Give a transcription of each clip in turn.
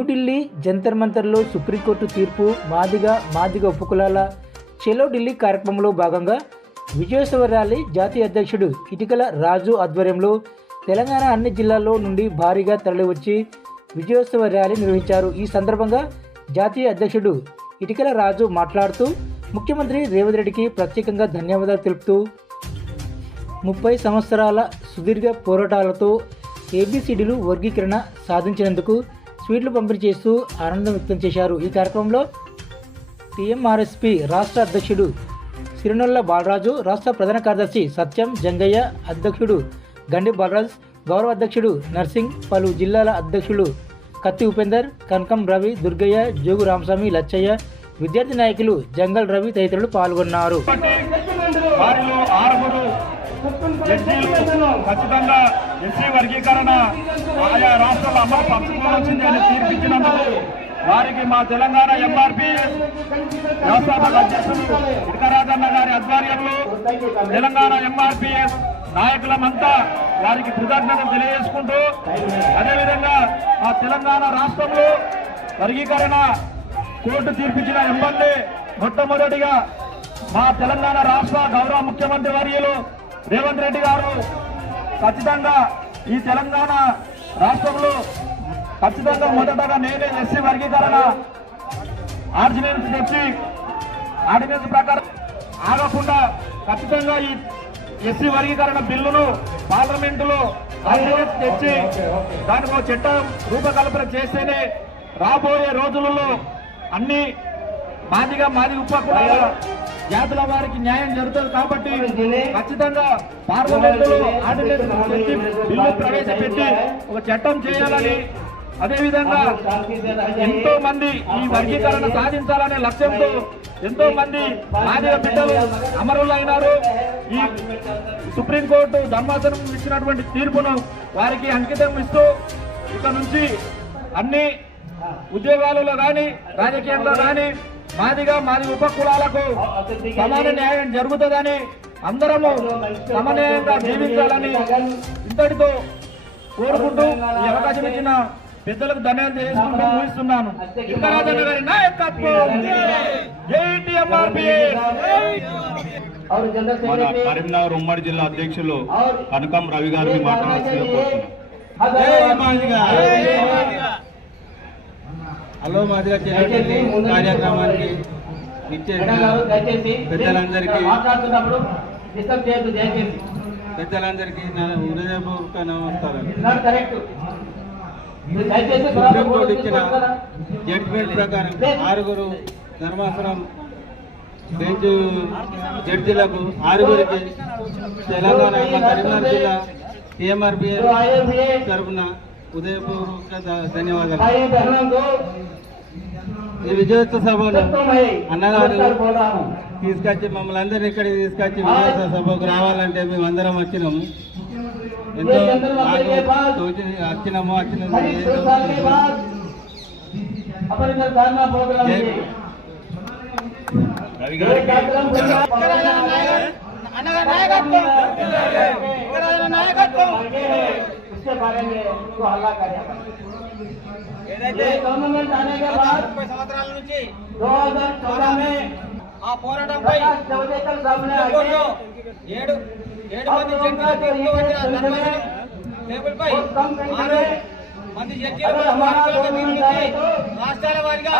New Delhi Jantar మంతర్లో supreme court తీర్పు మాదిగ ఉపకులాల చెలో ఢిల్లీ కార్యక్రమంలో భాగంగా విజయోత్సవ ర్యాలీ జాతీయ అధ్యక్షుడు ఇటికల రాజు ఆధ్వర్యంలో తెలంగాణ అన్ని జిల్లాల్లో నుండి భారీగా తరలివచ్చి విజయోత్సవ ర్యాలీ నిర్వహించారు. ఈ సందర్భంగా జాతీయ అధ్యక్షుడు ఇటికల రాజు మాట్లాడుతూ ముఖ్యమంత్రి రేవంత్ రెడ్డికి ప్రత్యేకంగా ధన్యవాదాలు తెలుపుతూ 30 సంవత్సరాల సుదీర్ఘ పోరాటాలతో ఏబిసిడీలు వర్గీకరణ సాధించినందుకు స్వీట్లు పంపిణీ చేస్తూ ఆనందం వ్యక్తం చేశారు. ఈ కార్యక్రమంలో టీఎంఆర్ఎస్పీ రాష్ట్ర అధ్యక్షుడు సిరినొల్ల బాలరాజు, రాష్ట్ర ప్రధాన కార్యదర్శి సత్యం జంగయ్య, అధ్యక్షుడు గండి బాలరాజ్, గౌరవ అధ్యక్షుడు నర్సింగ్, పలు జిల్లాల అధ్యక్షులు కత్తి ఉపేందర్, కనకం రవి, దుర్గయ్య, జోగు రామస్వామి, లచ్చయ్య, విద్యార్థి నాయకులు జంగల్ రవి తదితరులు పాల్గొన్నారు. ఖచ్చితంగా ఎస్సీ వర్గీకరణ ఆయా రాష్ట్రాల్లో అమలు పరచుకోవాల్సింది అని తీర్పిచ్చినందుకు వారికి మా తెలంగాణ ఎంఆర్పీఎస్ వ్యవస్థాపక అధ్యక్షులు ఇటుకరాజన్న గారి ఆధ్వర్యంలో తెలంగాణ ఎంఆర్పీఎస్ నాయకులమంతా వారికి కృతజ్ఞతలు తెలియజేసుకుంటూ, అదేవిధంగా మా తెలంగాణ రాష్ట్రంలో వర్గీకరణ కోర్టు తీర్పిచ్చిన ఎమ్మెల్యే మొట్టమొదటిగా మా తెలంగాణ రాష్ట్ర గౌరవ ముఖ్యమంత్రి వర్యులు రేవంత్ రెడ్డి గారు ఖచ్చితంగా ఈ తెలంగాణ రాష్ట్రంలో ఖచ్చితంగా మొదటగా నేనే ఎస్సీ వర్గీకరణ ఆర్డినెన్స్ తెచ్చి ఆర్డినెన్స్ ప్రకారం ఆగకుండా ఖచ్చితంగా ఈ ఎస్సీ వర్గీకరణ బిల్లును పార్లమెంటులో ఆర్డినెన్స్ తెచ్చి దానికి ఒక చట్టం రూపకల్పన చేస్తేనే రాబోయే రోజులలో అన్ని మాదిగ ఉపకులాల జాతుల వారికి న్యాయం జరుగుతుంది. కాబట్టి ఖచ్చితంగా పార్లమెంటులో ఆర్డినెన్స్ తెచ్చి బిల్లు ప్రవేశపెట్టి ఒక చట్టం చేయాలని, అదేవిధంగా ఎంతో మంది ఈ వర్గీకరణ సాధించాలనే లక్ష్యంతో ఎంతో మంది మాదిగ బిడ్డలు అమరులైనారు. ఈ సుప్రీంకోర్టు ధర్మాసనం ఇచ్చినటువంటి తీర్పును వారికి అంకితం ఇస్తూ ఇక నుంచి అన్ని ఉద్యోగాలలో కానీ రాజకీయంలో కానీ మాది ఉపకులాలకు సమాన న్యాయం జరుగుతుందని, అందరము సమన్వయంగా జీవించాలని ఇంతటితో కోరుకుంటూ ఈ అవకాశం ఇచ్చిన పెద్దలకు ధన్యవాదాలు తెలియజేసుకుంటూ ముగిస్తున్నాను. ఇటుకరాజన్న గారి నాయకత్వం, కరీంనగర్ ఉమ్మడి జిల్లా అధ్యక్షులు కనకం రవి గారిని మాట్లాడాల్సింది. హలో మాదిగా కార్యక్రమానికి పెద్దలందరికీ నా హృదయపూర్వక నమస్కారం. సుప్రీంకోర్టు ఇచ్చిన జడ్జిమెంట్ ప్రకారం 6 ధర్మాసనం బెంచ్ జడ్జిలకు 6 తెలంగాణ కరీంనగర్ జిల్లా టీఎంఆర్పీఎస్ తరఫున ఉదయపూర్వక ధన్యవాదాలు. ఈ విజయోత్సవ సభను అన్నగారు తీసుకొచ్చి మమ్మల్ని అందరినీ ఇక్కడికి తీసుకొచ్చి విజయోత్సవ సభకు రావాలంటే మేము అందరం వచ్చినాము. ఎంతో వచ్చినాము इसके बारे में उनको हल्ला करेगा। गवर्नमेंट आने के बाद 2014 में ఆ పోరాటంపై जावड़ेकर साहब ने आगे 7 మంది జడ్జిలు టేబుల్పై 6 మంది జడ్జిలు రాష్ట్రాల వారీగా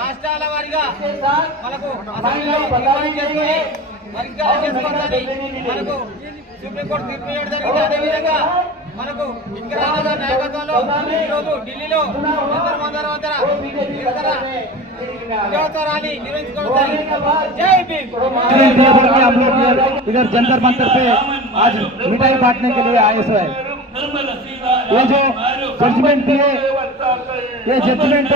రాష్ట్రాల వారీగా మనకు మనకు సుప్రీంకోర్టు తీర్పు ఇవ్వడం జరిగింది. అదేవిధంగా మనకు ఇటుకరాజన్న గారి నాయకత్వంలో ఈరోజు ఢిల్లీలో इधर जंतर मंतर पे आज मिठाई बांटने के लिए आए हुए हैं। ये जो जजमेंट दिए, ये जजमेंट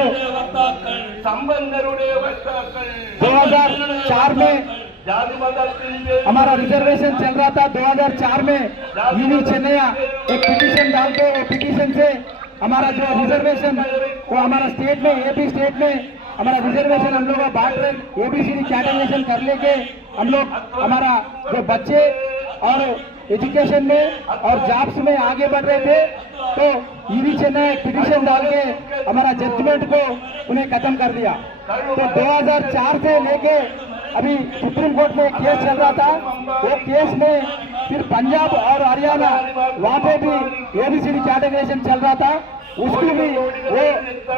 2004 में हमारा रिजर्वेशन चल रहा था। 2004 में यूनी चेन्नैया एक पिटीशन डालते, वो पिटीशन से हमारा जो रिजर्वेशन वो हमारा स्टेट में एपी स्टेट में हमारा रिजर्वेशन हम लोग बांट रहे एबीसीडी कैटेगराइजेशन कर लेके हम लोग हमारा जो बच्चे और एजुकेशन में और जॉब्स में आगे बढ़ रहे थे, तो ईवी चेन्नई पिटीशन डाल के हमारा जजमेंट को उन्हें खत्म कर दिया। तो 2004 से लेके अभी सुप्रीम कोर्ट में केस चल रहा था। वो केस में फिर पंजाब और हरियाणा वहाँ पे भी एबीसीडी कैटेगराइजेशन चल रहा था, उसको भी वो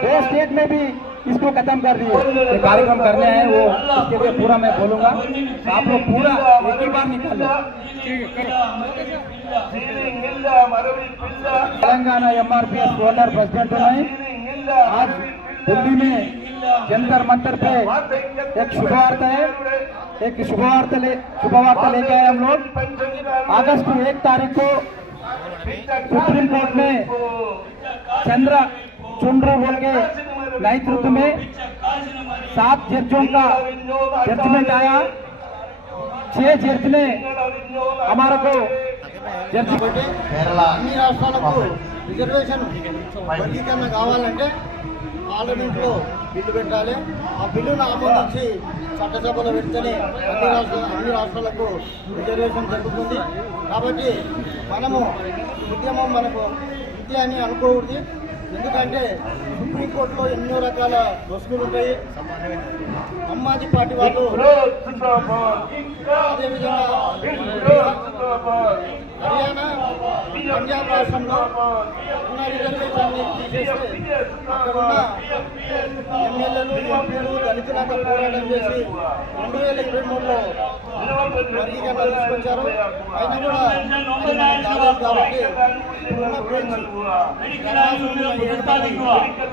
2 स्टेट में भी इसको खत्म कर दिए। ये कार्यक्रम करने हैं वो इसके लिए पूरा मैं बोलूंगा, तो आप लोग पूरा एक ही बार निकालो। तेलंगाना MRPS गवर्नर प्रेसिडेंट नहीं, आज दिल्ली में जंतर मंतर पे एक शुभवार्ता है, एक शुभवार्ता लेके आए हम लोग। अगस्त 1 तारीख को सुप्रीम कोर्ट में चुंड्रू बोल के नेतृत्व में 7 जजों का जजमेंट आया। 6 जज ने हमारे को అన్ని రాష్ట్రాలకు రిజర్వేషన్ వర్గీకరణ కావాలంటే పార్లమెంట్లో బిల్లు పెట్టాలి. ఆ బిల్లును ఆమోదించి చట్టసభలో పెడితేనే అన్ని రాష్ట్రాలకు రిజర్వేషన్ జరుగుతుంది. కాబట్టి మనము ఉద్యమం మనకు ఇంతే అని అనుకోకూడదు. ఎందుకంటే సుప్రీంకోర్టులో ఎన్నో రకాల ప్రశ్నలు ఉంటాయి. అమ్మాజీ పార్టీ వాళ్ళు అదేవిధంగా హర్యానా పంజాబ్ రాష్ట్రంలో ఉన్న రిజర్వేషన్ని తీసేస్తే అక్కడున్న ఎమ్మెల్యేలు ఎంపీలు దళితులంతా పోరాటం చేసి 2023లో వర్గీకరణ తీసుకొచ్చారు. అయినా కూడా కాలేదు కాబట్టి ఇప్పుడున్న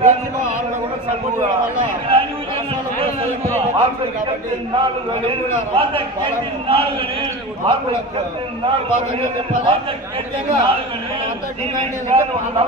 బెంచ్లో 6 మందికి సపోర్ట్ చేయడం వల్ల రాష్ట్రాలు కూడా కాబట్టి చెప్పాలి. ముఖ్యంగా అంత డిమాండ్ ఏంటంటే మన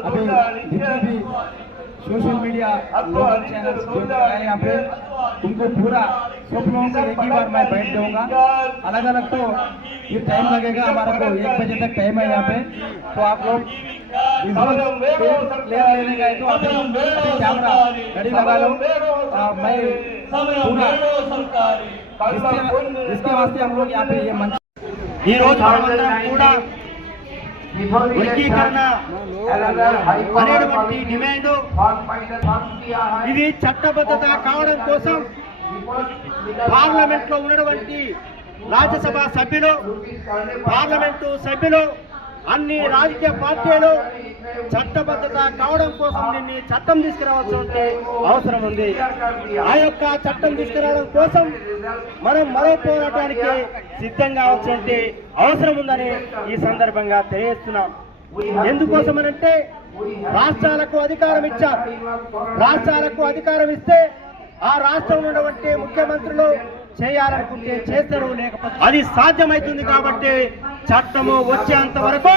अभी जितने भी सोशल मीडिया लोकल चैनल्स जो हैं यहाँ पे, उनको पूरा सब लोगों को एक ही बार मैं बैठ दूंगा। अलग अलग तो ये टाइम लगेगा, हमारा को 1 बजे तक टाइम है यहाँ पे। तो आप लोग प्लेयर लेने गए तो अभी कैमरा घड़ी लगा लो। मैं पूरा जिसके वास्ते हम लोग यहाँ पे ये मंच ఈ రోజు మనమందరం కూడా వర్గీకరణ అనేటువంటి డిమాండ్ ఇది చట్టబద్ధత కావడం కోసం పార్లమెంట్ లో ఉన్నటువంటి రాజ్యసభ సభ్యులు, పార్లమెంటు సభ్యులు, అన్ని రాజకీయ పార్టీలు చట్టబద్ధత కావడం కోసం దీన్ని చట్టం తీసుకురావాల్సిన అవసరం ఉంది. ఆ యొక్క చట్టం తీసుకురావడం కోసం మనం మరో పోరాటానికి సిద్ధంగా కావాల్సిన అవసరం ఉందని ఈ సందర్భంగా తెలియజేస్తున్నాం. ఎందుకోసమనంటే రాష్ట్రాలకు అధికారం ఇచ్చారు. రాష్ట్రాలకు అధికారం ఇస్తే ఆ రాష్ట్రంలో ఉన్నటువంటి ముఖ్యమంత్రులు చేయాలనుకుంటే చేస్తారు, లేకపోతే అది సాధ్యమవుతుంది. కాబట్టి చట్టము వచ్చేంత వరకు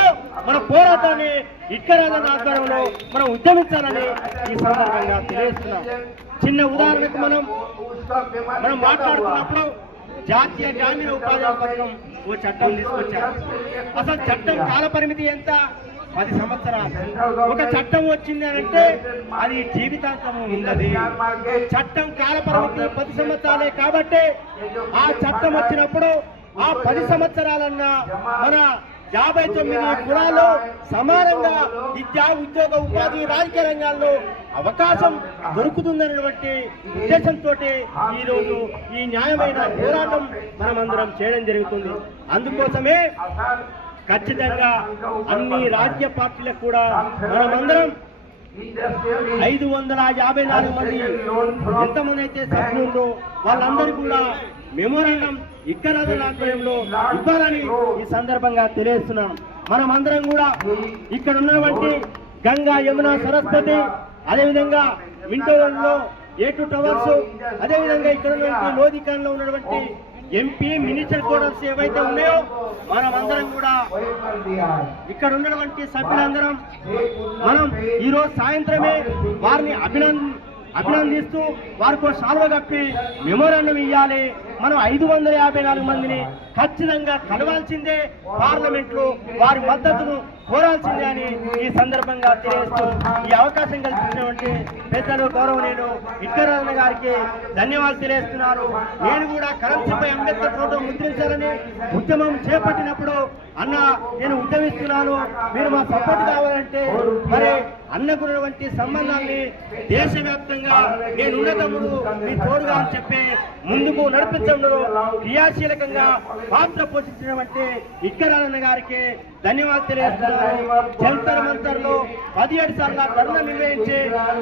మన పోరాటాన్ని ఇక్కరాజన్ ఆధ్వర్యంలో మనం ఉద్యమించాలని ఈ సందర్భంగా తెలియజేస్తున్నాం. చిన్న ఉదాహరణకు మనం మాట్లాడుతున్నప్పుడు జాతీయ గ్రామీణ ఉపాధి పథకం ఓ చట్టం తీసుకొచ్చారు. అసలు చట్టం కాల పరిమితి ఎంత? 10 సంవత్సరాలు. ఒక చట్టం వచ్చింది అంటే అది జీవితాంతం ఉన్నది. చట్టం కాల పరిమితి 10 సంవత్సరాలే. కాబట్టి ఆ చట్టం వచ్చినప్పుడు ఆ 10 సంవత్సరాలన్నా మన 59 కులాలు సమానంగా విద్యా, ఉద్యోగ, ఉపాధి, రాజకీయ రంగాల్లో అవకాశం దొరుకుతుందనేటువంటి ఉద్దేశంతో ఈరోజు ఈ న్యాయమైన పోరాటం మనమందరం చేయడం జరుగుతుంది. అందుకోసమే ఖచ్చితంగా అన్ని రాజకీయ పార్టీలకు కూడా మనమందరం 554 మంది ఎంతమంది అయితే సభ్యులు వాళ్ళందరూ కూడా మెమోరాండం ఇక్కరాజన్ ఆధ్వర్యంలో ఇవ్వాలని ఈ సందర్భంగా తెలియజేస్తున్నాం. మనమందరం కూడా ఇక్కడ ఉన్నటువంటి గంగా, యమున, సరస్వతి, అదేవిధంగా మింటోలో A2 టవర్స్, అదేవిధంగా ఇక్కడ ఉన్నటువంటి లోధికాన్లో ఉన్నటువంటి ఎంపీ మినిస్టర్ కోటర్స్ ఏవైతే ఉన్నాయో మనమందరం కూడా ఇక్కడ ఉన్నటువంటి సభ్యులందరం మనం ఈరోజు సాయంత్రమే వారిని అభినందిస్తూ వారికి శాలువ కప్పి మెమోరాండం ఇవ్వాలి. మనం 554 మందిని ఖచ్చితంగా కలవాల్సిందే, పార్లమెంట్లో వారి మద్దతును కోరాల్సిందే అని ఈ సందర్భంగా తెలియజేస్తూ ఈ అవకాశం కల్పించినటువంటి పెద్దలు గౌరవనీయులు ఇక్కరాజన్న గారికి ధన్యవాదాలు తెలియజేస్తున్నారు. నేను కూడా కరెన్సీపై అంబేద్కర్ ఫోటో ముద్రించాలని ఉద్యమం చేపట్టినప్పుడు అన్న నేను ఉద్యమిస్తున్నాను, మీరు మా సపోర్ట్ కావాలంటే మరి అన్నకున్నటువంటి సంబంధాన్ని దేశవ్యాప్తంగా నేను ఉన్నతముడు మీ తోడుగా అని చెప్పి ముందుకు నడిపించడంలో క్రియాశీలకంగా పాత్ర పోషించినటువంటి ఇక్కరాజన్న గారికి ధన్యవాదాలు తెలియజేస్తున్నారు. జంతర్ మంతర్లో 17 సార్లు ధర్నా నిర్వహించి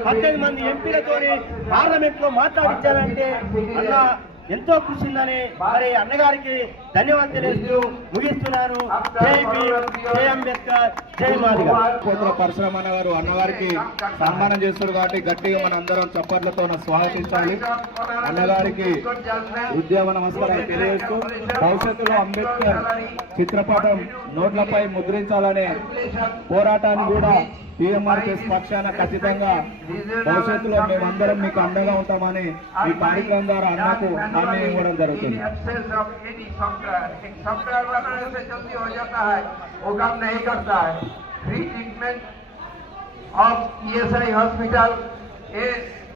18 మంది ఎంపీలతోని పార్లమెంట్ లో మాట్లాడించారంటే అన్న ఎంతో కృషి ఉందని మరి అన్నగారికి ధన్యవాదాలు తెలియజేస్తూ ముగిస్తున్నాను. జై భీమ్, జై అంబేద్కర్, జై మాదిగ. కోతుల పరశురామన్న గారు అన్నగారికి సన్మానం చేస్తారు కాబట్టి గట్టిగా మన అందరం చప్పట్లతో స్వాగతించాలి. అన్నగారికి ఉద్యమ నమస్కారాలు తెలియజేస్తూ భవిష్యత్తులో అంబేద్కర్ చిత్రపటం నోట్లపై ముద్రించాలనే పోరాటాన్ని కూడా టీఎంఆర్ఎస్ పక్షాన ఖచ్చితంగా భవిష్యత్తులో మేమందరం మీకు అండగా ఉంటామని ఈ కార్యక్రమం ద్వారా అన్నకు హామీ ఇవ్వడం జరుగుతుంది. Free treatment of ESI hospital